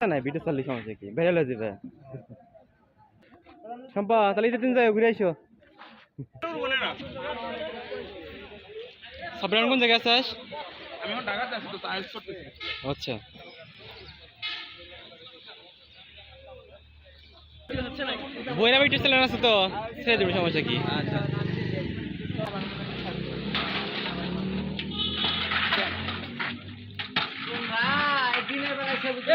নাই ভিডিও চাললি সমস্যা কি? ভাইরাল হয়ে যাবে। শম্পা তাহলে এটা দিন যাই ঘুরে আইসো। সাবরান কোন জায়গায় আছিস? আমি এখন ঢাকাতে আছি তো করতেছি আচ্ছা। বইরা ভিডিও চালানো আছে তো ছেড়ে দেবে সমস্যা কি? আচ্ছা।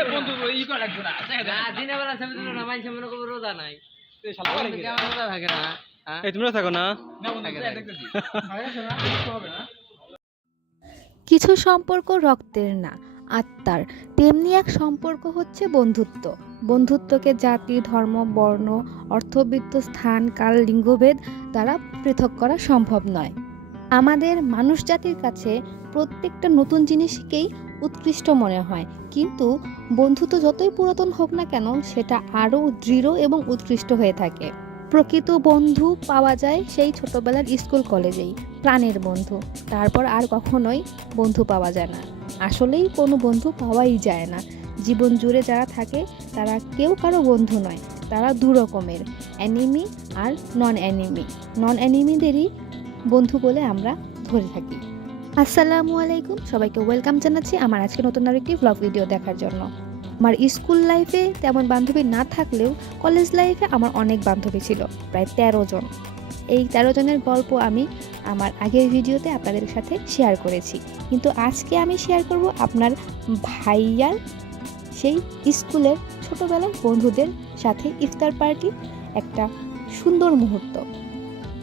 বন্ধু ই করা লাগবে না দেখা না যায় দিনের বেলা ছবি তুলো না মানুষ মনে করব রোজা নাই। এই শালা বলে কি কেমন রোজা থাকে না হ্যাঁ? এই তোমরা থাকো না? কিছু সম্পর্ক রক্তের না আত্মার। তেমনি এক সম্পর্ক হচ্ছে বন্ধুত্ব। বন্ধুত্বকে জাতি ধর্ম বর্ণ অর্থবিত্ত স্থান কাল লিঙ্গভেদ দ্বারা পৃথক করা সম্ভব নয়। আমাদের মানুষ জাতির কাছে প্রত্যেকটা নতুন জিনিসকেই উৎকৃষ্ট মনে হয়। কিন্তু বন্ধুত্ব যতই পুরাতন হোক না কেন, সেটা আরও দৃঢ় এবং উৎকৃষ্ট হয়ে থাকে। প্রকৃত বন্ধু পাওয়া যায় সেই ছোটবেলার স্কুল কলেজেই, প্রাণের বন্ধু। তারপর আর কখনোই বন্ধু পাওয়া যায় না। আসলেই কোনো বন্ধু পাওয়াই যায় না। জীবন জুড়ে যারা থাকে, তারা কেউ কারও বন্ধু নয়, তারা দু রকমের অ্যানিমি আর নন অ্যানিমি নন অ্যানিমিদেরই বন্ধু বলে আমরা ধরে থাকি। আসসালামু আলাইকুম, সবাইকে ওয়েলকাম জানাচ্ছি আমার আজকে নতুন আর একটি ব্লগ ভিডিও দেখার জন্য। আমার স্কুল লাইফে তেমন বান্ধবী না থাকলেও কলেজ লাইফে আমার অনেক বান্ধবী ছিল, প্রায় তেরো জন। এই তেরো জনের গল্প আমি আমার আগের ভিডিওতে আপনাদের সাথে শেয়ার করেছি। কিন্তু আজকে আমি শেয়ার করব আপনার ভাইয়ার, সেই স্কুলের ছোটোবেলার বন্ধুদের সাথে ইফতার পার্টি একটা সুন্দর মুহূর্ত।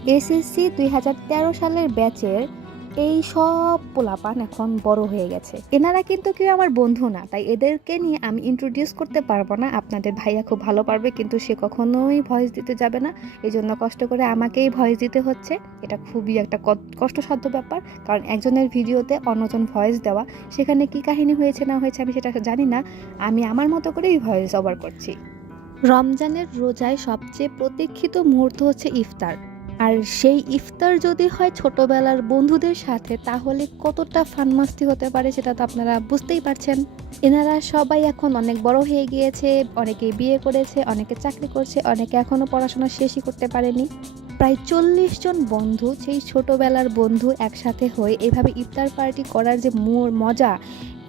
এসএসসি দুই হাজার তেরো সালের ব্যাচের এই সব পোলাপান এখন বড় হয়ে গেছে। এনারা কিন্তু কেউ আমার বন্ধু না, তাই এদেরকে নিয়ে আমি ইন্ট্রোডিউস করতে পারব না। আপনাদের ভাইয়া খুব ভালো পারবে, কিন্তু সে কখনোই ভয়েস দিতে যাবে না। এই জন্য কষ্ট করে আমাকেই ভয়েস দিতে হচ্ছে। এটা খুবই একটা কষ্টসাধ্য ব্যাপার, কারণ একজনের ভিডিওতে অন্যজন ভয়েস দেওয়া, সেখানে কি কাহিনী হয়েছে, না হয়েছে আমি সেটা জানি না। আমি আমার মতো করেই ভয়েস ওভার করছি। রমজানের রোজায় সবচেয়ে প্রতীক্ষিত মুহূর্ত হচ্ছে ইফতার। আর সেই ইফতার যদি হয় ছোটবেলার বন্ধুদের সাথে, তাহলে কতটা ফানমাস্তি হতে পারে সেটা তো আপনারা বুঝতেই পারছেন। এনারা সবাই এখন অনেক বড় হয়ে গিয়েছে, অনেকে বিয়ে করেছে, অনেকে চাকরি করছে, অনেকে এখনও পড়াশোনা শেষই করতে পারেনি। প্রায় চল্লিশ জন বন্ধু, সেই ছোটবেলার বন্ধু একসাথে হয়ে এভাবে ইফতার পার্টি করার যে মজা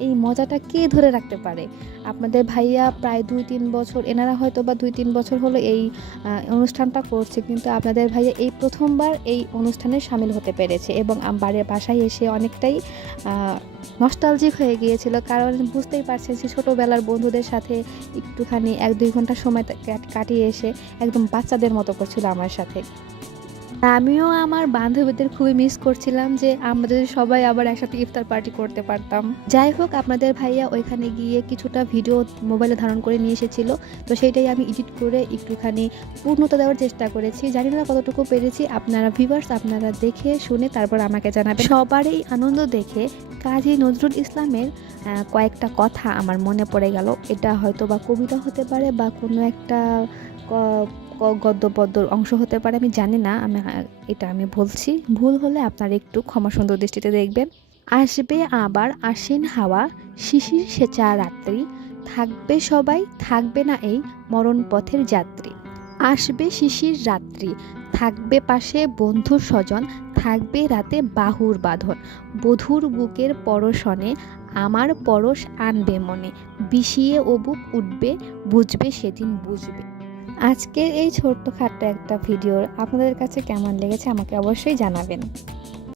এই মজাটা কে ধরে রাখতে পারে? আপনাদের ভাইয়া প্রায় দুই তিন বছর, এনারা হয়তো বা দুই তিন বছর হলো এই অনুষ্ঠানটা করছে, কিন্তু আপনাদের ভাইয়া এই প্রথমবার এই অনুষ্ঠানে সামিল হতে পেরেছে এবং বাড়ির বাসায় এসে অনেকটাই নস্টালজিক হয়ে গিয়েছিল। কারণ বুঝতেই পারছেন যে ছোটোবেলার বন্ধুদের সাথে একটুখানি এক দুই ঘণ্টা সময় কাটিয়ে এসে একদম বাচ্চাদের মতো করছিল আমার সাথে। আমিও আমার বান্ধবীদের খুবই মিস করছিলাম যে আমাদের সবাই আবার একসাথে ইফতার পার্টি করতে পারতাম। যাই হোক, আপনাদের ভাইয়া ওইখানে গিয়ে কিছুটা ভিডিও মোবাইলে ধারণ করে নিয়ে এসেছিল। তো সেইটাই আমি এডিট করে একটুখানি পূর্ণতা দেওয়ার চেষ্টা করেছি। জানি না কতটুকু পেরেছি, আপনারা ভিউয়ার্স আপনারা দেখে শুনে তারপর আমাকে জানাবেন। সবারই আনন্দ দেখে কাজী নজরুল ইসলামের কয়েকটা কথা আমার মনে পড়ে গেল। এটা হয়তো বা কবিতা হতে পারে বা কোনো একটা গদ্য পদ্যর অংশ হতে পারে, আমি জানি না, আমি এটা আমি বলছি। ভুল হলে আপনারা একটু ক্ষমা সুন্দর দৃষ্টিতে দেখবেন। আসবে আবার আশ্বিন হাওয়া, শিশির সেচা রাত্রি, থাকবে সবাই, থাকবে না এই মরণ পথের যাত্রী। আসবে শিশির রাত্রি, থাকবে পাশে বন্ধু স্বজন, থাকবে রাতে বাহুর বাঁধন। বধুর বুকের পরশনে, আমার পরশ আনবে মনে, বিষিয়ে ও বুক উঠবে, বুঝবে সেদিন বুঝবে। আজকের এই ছোট্ট ছোট্টখাট্ট একটা ভিডিওর আপনাদের কাছে কেমন লেগেছে আমাকে অবশ্যই জানাবেন।